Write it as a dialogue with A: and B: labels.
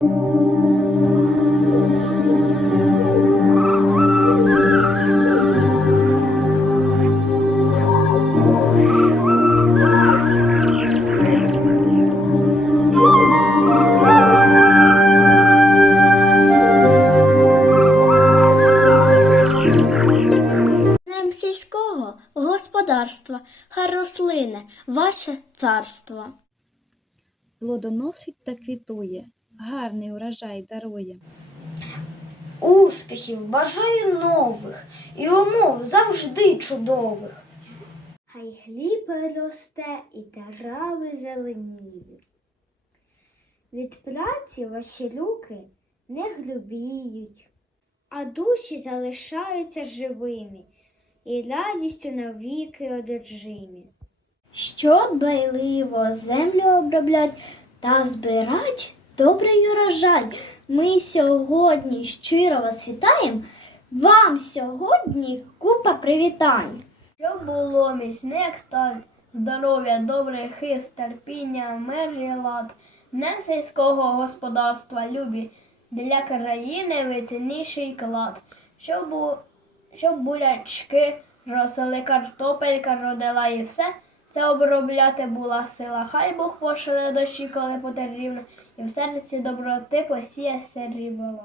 A: Сільського господарства, хай рослине ваше царство.
B: плодоносить та квітує, гарний урожай дарує.
C: Успіхів бажаю нових і умов завжди чудових.
D: Хай хліб росте і трави зеленіють. Від праці ваші руки не глубіють, а душі залишаються живими і радістю навіки одержимі.
A: Що дбайливо землю оброблять та збирать добрий урожай. Ми сьогодні щиро вас вітаємо. Вам сьогодні купа привітань.
E: Щоб було міцних сталь, здоров'я, добрий хист, терпіння, мир лад, Днем сільського господарства любі, для країни вицінніший клад. Щоб, щоб бурячки росли, картопелька родила і все, це обробляти була сила. Хай Бог пошле дощі, коли потрібно, і в серці доброти посіє срібло.